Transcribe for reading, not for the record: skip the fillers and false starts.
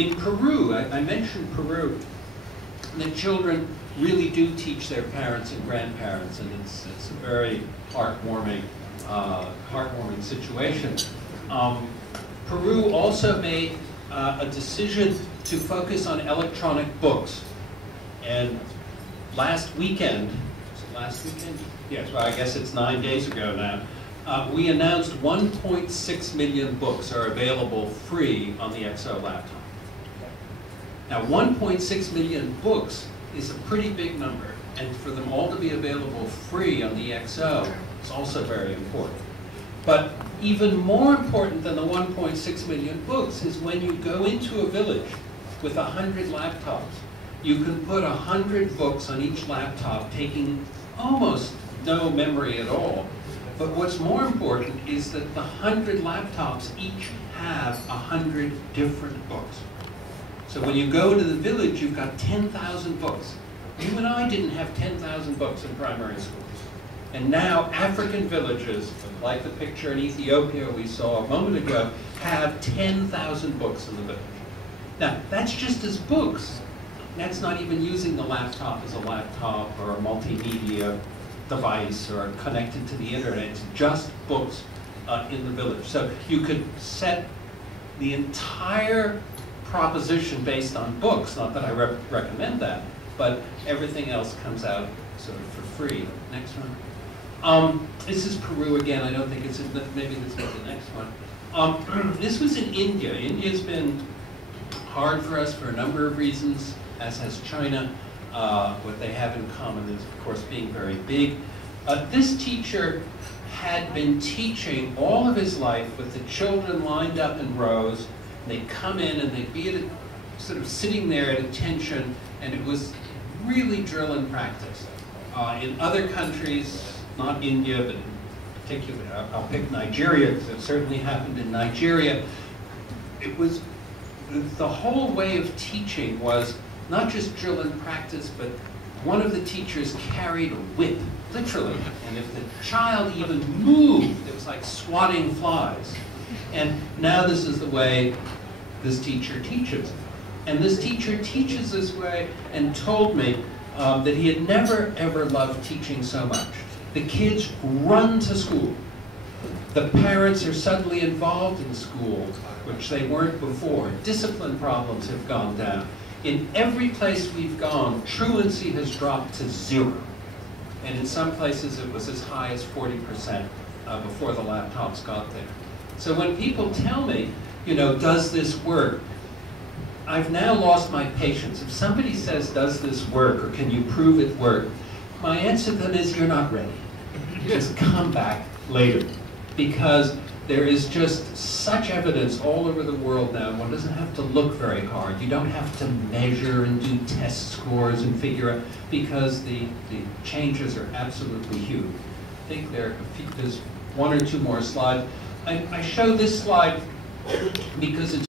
In Peru, I mentioned Peru, the children really do teach their parents and grandparents, and it's a very heartwarming situation. Peru also made a decision to focus on electronic books, and last weekend? Yes, well, I guess it's 9 days ago now. We announced 1.6 million books are available free on the XO laptop. Now, 1.6 million books is a pretty big number, and for them all to be available free on the XO is also very important. But even more important than the 1.6 million books is when you go into a village with 100 laptops, you can put 100 books on each laptop, taking almost no memory at all. But what's more important is that the 100 laptops each have 100 different books. So when you go to the village, you've got 10,000 books. You and I didn't have 10,000 books in primary schools. And now African villages, like the picture in Ethiopia we saw a moment ago, have 10,000 books in the village. Now, that's just as books. That's not even using the laptop as a laptop or a multimedia device or connected to the internet. It's just books in the village. So you could set the entire proposition based on books, not that I recommend that, but everything else comes out sort of for free. Next one. This is Peru again. I don't think it's in maybe this is the next one. This was in India. India's been hard for us for a number of reasons, as has China. What they have in common is, of course, being very big. This teacher had been teaching all of his life with the children lined up in rows. They'd come in and they'd be sort of sitting there at attention, and it was really drill and practice. In other countries, not India, but in particular, I'll pick Nigeria, because it certainly happened in Nigeria. It was, the whole way of teaching was not just drill and practice, but one of the teachers carried a whip, literally. And if the child even moved, it was like swatting flies. And now this is the way this teacher teaches. And this teacher teaches this way and told me that he had never, ever loved teaching so much. The kids run to school. The parents are suddenly involved in school, which they weren't before. Discipline problems have gone down. In every place we've gone, truancy has dropped to 0. And in some places it was as high as 40% before the laptops got there. So when people tell me, you know, does this work? I've now lost my patience. If somebody says, does this work, or can you prove it worked? My answer to them is, you're not ready. Just come back later. Because there is just such evidence all over the world now. One doesn't have to look very hard. You don't have to measure and do test scores and figure out, because the changes are absolutely huge. I think there's one or two more slides. I show this slide because it's